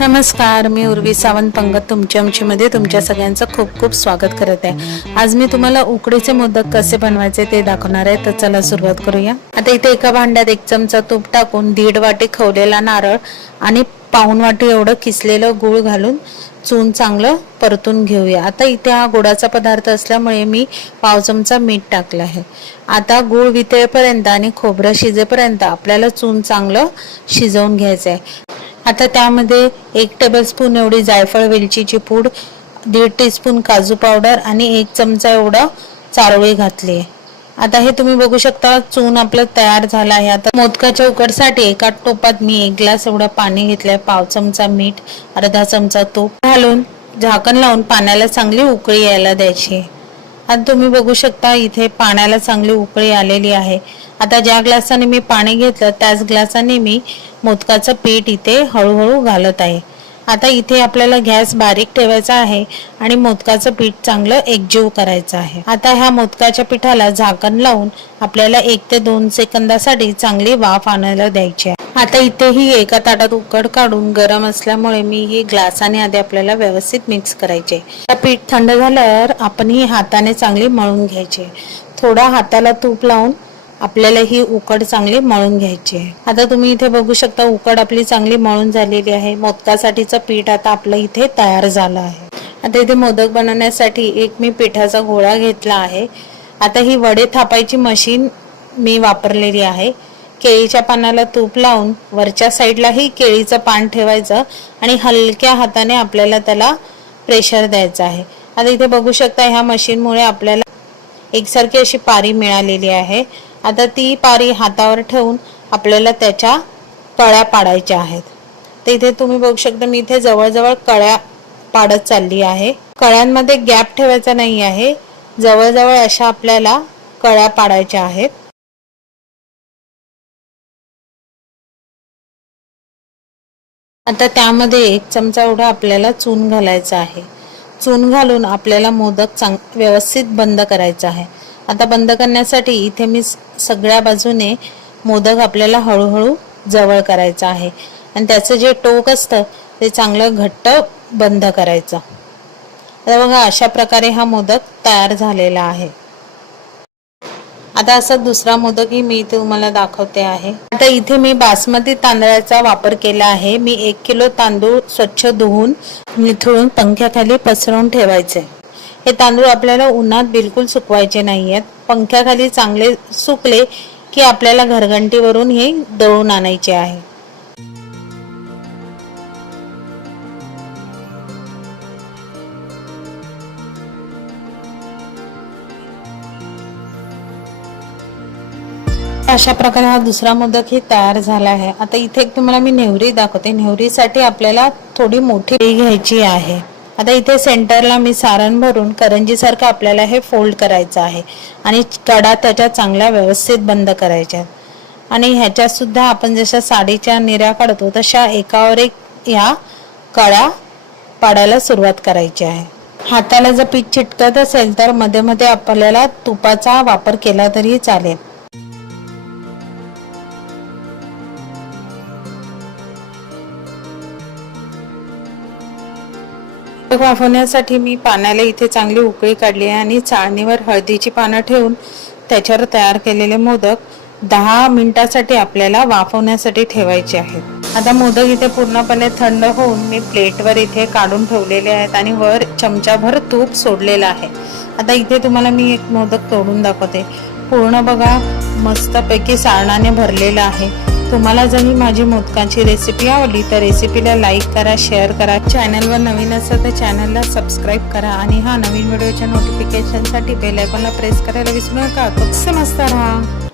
नमस्कार मी उर्वी सावंत पंगत तुमच्या आमचीमध्ये तुमच्या सगळ्यांचं खूप खूप स्वागत करत आहे. आज मी तुम्हाला उकडीचे मोदक कसे बनवायचे ते दाखवणार आहे. तर चला सुरुवात करूया. आता इथे एका भांड्यात एक चमचा तूप टाकून दीड वाटी खवलेला नारळ आणि पाऊन वाटी एवढं किसलेलं गूळ घालून चून चांगलं परतून घेऊया. आता इथे हा गुळाचा पदार्थ असल्यामुळे मी पाव चमचा मीठ टाकलं आहे. आता गूळ वितळेपर्यंत आणि खोबरं शिजेपर्यंत आपल्याला चून चांगलं शिजवून घ्यायचं आहे. आता त्यामध्ये एक टेबलस्पून एवढी जायफळ वेलचीची पूड दीड टीस्पून काजू पावडर आणि एक चमचा एवढं चारोळी घातली. आहे आता हे तुम्ही बघू शकता चून आपलं तयार झालं आहे. आता मोदकाच्या उकडसाठी एका टोपात मी एक ग्लास एवढं पाणी घेतलंय पाव चमचा मीठ अर्धा चमचा तूप. घालून झाकण लावून पाण्याला चांगली उकळी यायला द्यायची. आणि तुम्ही बघू शकता इथे पाण्याला चांगली उकळी आलेली आहे. आता ज्या ग्लासाने मी पाणी घेतलं त्याच ग्लासाने मी मोदकाचं पीठ इथे हळूहळू घालत आहे. आता इथे आपल्याला गॅस बारीक ठेवायचा आहे आणि मोदकाचं पीठ चांगलं एकजीव करायचं आहे. आता ह्या मोदकाच्या पिठाला झाकण लावून आपल्याला एक ते दोन सेकंदासाठी चांगली वाफ आणायला द्यायची आहे. आता इथे ही एका ताटात उकड काढून गरम असल्यामुळे मी ही ग्लासाने आधी आपल्याला व्यवस्थित मिक्स करायचे. पीठ थंड झाल्यावर आपण ही हाताने चांगली मळून घ्यायचे. थोडा हाताला तूप लावून आपल्याला ही उकड चांगली मळून घ्यायची. आहे आता तुम्ही इथे बघू शकता उकड आपली चांगली मळून झालेली आहे. मोदकासाठीचं पीठ आता आपलं इथे तयार झालं आहे. आता इथे मोदक बनवण्यासाठी एक मी पिठाचा गोळा घेतला आहे. आता ही वडे थापायची मशीन मी वापरलेली आहे. केळीच्या पानाला तूप लावून वरच्या साईडलाही केळीचं पान ठेवायचं आणि हलक्या हाताने आपल्याला त्याला प्रेशर द्यायचं आहे. आता इथे बघू शकता ह्या मशीनमुळे आपल्याला एकसारखी अशी पारी मिळालेली आहे. आता ती पारी हातावर ठेवून आपल्याला त्याच्या कळ्या पाडायच्या आहेत. तर इथे तुम्ही बघू शकता मी इथे जवळजवळ कळ्या पाडत चालली आहे. कळ्यांमध्ये गॅप ठेवायचा नाही आहे. जवळजवळ अशा आपल्याला कळ्या पाडायच्या आहेत. आता त्यामध्ये एक चमचा एवढा आपल्याला चून घालायचा आहे. चून घालून आपल्याला मोदक चांग व्यवस्थित बंद करायचा आहे. आता बंद करण्यासाठी इथे मी सगळ्या बाजूने मोदक आपल्याला हळूहळू जवळ करायचा आहे. आणि त्याचं जे टोक असतं ते चांगलं घट्ट बंद करायचं. तर बघा अशा प्रकारे हा मोदक तयार झालेला आहे. आता असा दुसरा मोदकही मी इथे तुम्हाला दाखवते आहे. आता इथे मी बासमती तांदळाचा वापर केला आहे. मी एक किलो तांदूळ स्वच्छ धुवून निथळून पंख्याखाली पसरवून ठेवायचे. हे तांदूळ आपल्याला उन्हात बिलकुल सुकवायचे नाही आहेत पंख्याखाली चांगले सुकले की आपल्याला घरघंटीवरून हे दळून आणायचे आहे. अशा प्रकारे हा दुसरा मोदक ही तयार झाला आहे. आता इथे एक तुम्हाला मी नेवरी दाखवते. नेवरीसाठी आपल्याला थोडी मोठी घ्यायची आहे. आता इथे सेंटरला मी सारण भरून करंजीसारखं आपल्याला हे फोल्ड करायचं आहे. आणि कडा त्याच्या चांगल्या व्यवस्थित बंद करायच्या आहेत. आणि ह्याच्यातसुद्धा आपण जशा साडीच्या निऱ्या काढतो तशा एकावर एक ह्या कळा पाडायला सुरुवात करायची आहे. हाताला जर पीठ चिटकत असेल तर मध्ये मध्ये आपल्याला तुपाचा वापर केला तरी चालेल. वाफवण्यासाठी मी पाण्याला इथे चांगली उकळी काढली आहे आणि चाळणीवर हळदीची पानं ठेवून त्याच्यावर तयार केलेले मोदक दहा मिनिटासाठी आपल्याला वाफवण्यासाठी ठेवायचे आहेत. आता मोदक इथे पूर्णपणे थंड होऊन मी प्लेटवर इथे काढून ठेवलेले आहेत आणि वर चमचाभर तूप सोडलेलं आहे. आता इथे तुम्हाला मी एक मोदक तोडून दाखवते. पूर्ण बघा मस्तपैकी सारणाने भरलेलं आहे. तुम्हाला जर ही माझी मोदकांची रेसिपी आवडली तर रेसिपीला लाईक करा शेअर करा. चॅनलवर नवीन असेल तर चॅनलला सबस्क्राईब करा आणि हा नवीन व्हिडिओच्या नोटिफिकेशनसाठी बेल आयकॉनला प्रेस करायला विसरू नका. तो मस्त राहा.